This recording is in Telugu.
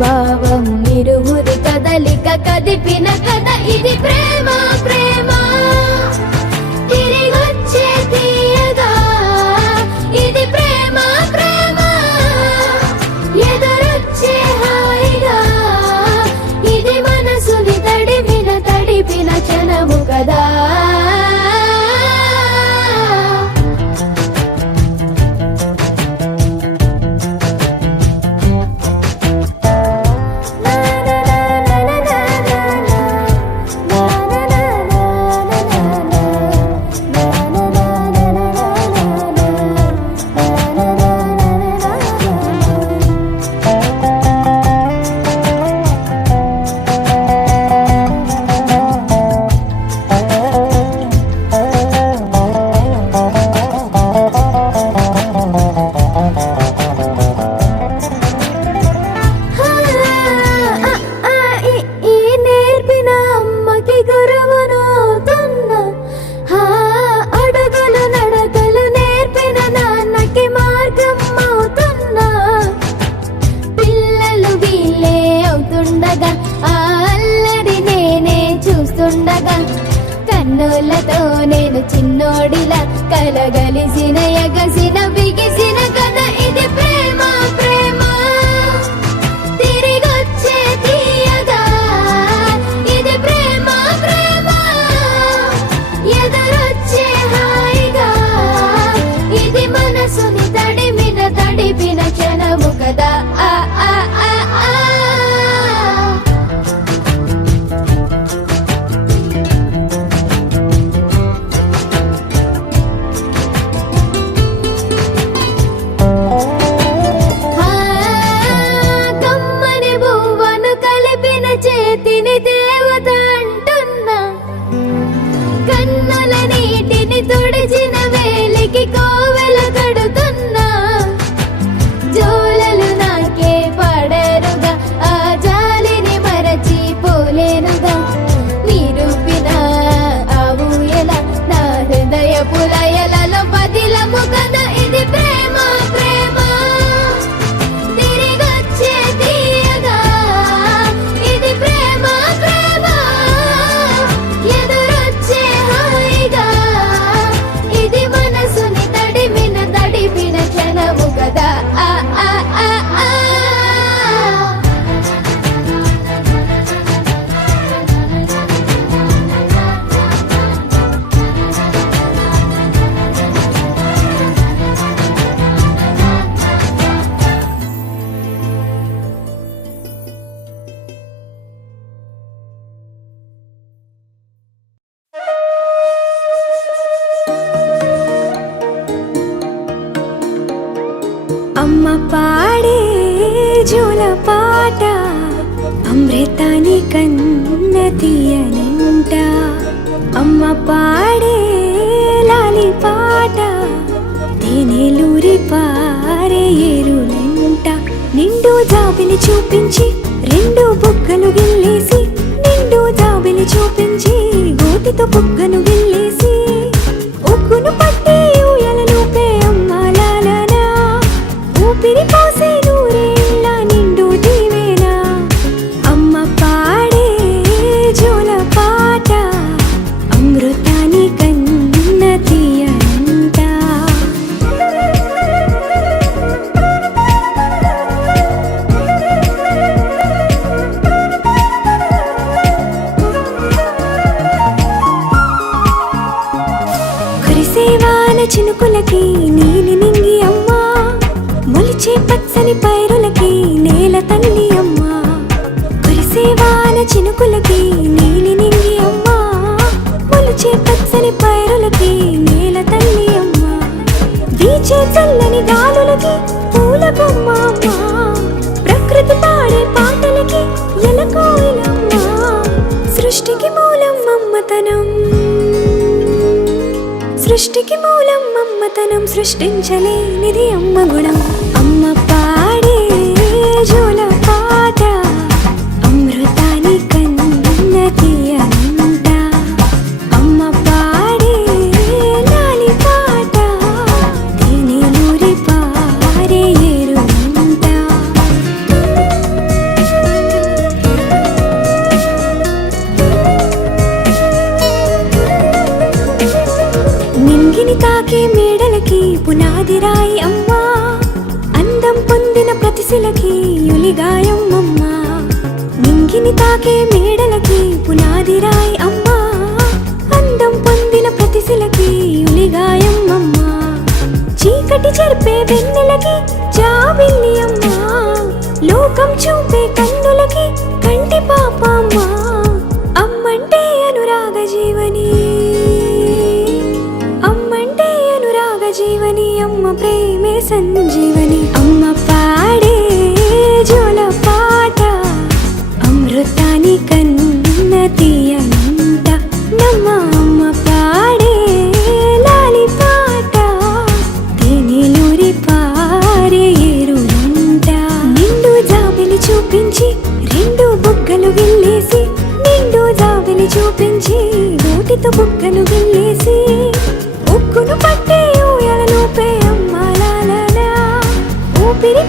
భావం ఇరువురి కదలిక కదిపిన కథ ఇది ప్రేమ ప్రేమ తిరిగొచ్చే తీయగా ఇది ప్రేమ ప్రేమ ఎదురొచ్చే హాయిగా ఇది మనసుని తడిపిన క్షణము కదా కన్నులతో నేను చిన్నోడిలా కలగలిసిన ఎగసిన బిగిసిన కథ ఇది ప్రేమ ప్రేమ తిరిగొచ్చే తీయగా ఇది ప్రేమ ప్రేమ ఎదురొచ్చే హాయిగా ఇది మనసుని తడిపిన క్షణము కదా ఆ ఆ ఆ ఆ చేతిని దేవత అంటున్నా కన్నుల నీటిని తుడిచిన వేలికి కోవెల కడుతున్నా జోలలు నాకే పడరుగా ఆ జాలిని మరచి పోలేనుగా నిరూపిన ఆ ఊయల నా హృదయ పులయలలో పదిలము కదా ఇది ప్రేమ ప్రేమ తిరిగొచ్చే తీయగా ఇది ప్రేమ ప్రేమ ఎదురొచ్చే హాయిగా ఇది మనసుని తడిపిన క్షణము కదా ఆ ఆ ఆ ఆ అమ్మ పాడే జోల పాట అమృతాని కన్న తీయనంట అమ్మ పాడే లాలి పాట తేనెలూరి పారే ఏరులంట నిండు జాబిలి చూపించి రెండు బుగ్గలు గిల్లేసి నిండు జాబిలి చూపించి గోటితో బుగ్గను గిల్లేసి ఉగ్గును పట్టి ఊయలలోపే అమ్మ లాలనా ఊపిరి పోసే నూరేళ్ళ నిండు దీవేనా అమ్మ పాడే జోల పాట అమృతాని కన్న తీయంట కురిసేవాన చినుకులకి నీలి నింగి అమ్మా మొలిచే పచ్చని పైరులకి నేల తల్లి అమ్మా కురిసేవాన చినుకులకి నీలి నింగి అమ్మా మొలిచే పచ్చని పైరులకి నేల తల్లి అమ్మా వీచే చల్లని గాలులకి పూల బొమ్మ అమ్మా ప్రకృతి పాడే పాటలకి ఎలకోయిలమ్మా సృష్టికి మూలం మమ్మతనం సృష్టికి మూలం మమ్మతనం సృష్టించలేనిది అమ్మ గుణం అమ్మ పాడే జోల పాట అమృతాని కన్న తీయనంట అమ్మ పాడే లాలి పాట తేనెలూరి పారే ఏరునంట తాకే మేడలకి పునాది రాయి అమ్మా అందం పొందిన ప్రతిశిలకి యులిగాయం అమ్మా నింగిని తాకే మేడలకి పునాది రాయి అమ్మా అందం పొందిన ప్రతిశిలకి యులిగాయం అమ్మా చీకటి చెరిపే వెన్నెలకి జాబిల్లి అమ్మా లోకం చూపే కన్నులకి కంటి పాప అమ్మా అమ్మంటే అనురాగ జీవని అమ్మంటే అనురాగ జీవని అమ్మ ప్రేమే సంజీవని అమ్మ పాడే జోల పాట అమృతాని కన్న తీయనంట నమ్మ అమ్మ పాడే లాలి పాట తేనెలూరి పారే ఏరులంట నిండు జాబిలి చూపించి రెండు బుగ్గలు గిల్లేసి నిండు జాబిలి చూపించి నోటితో బుగ్గను గిల్లేసి ఉక్కును పట్టే ఊయలలోపే అమ్మ లాలా ఊపిరి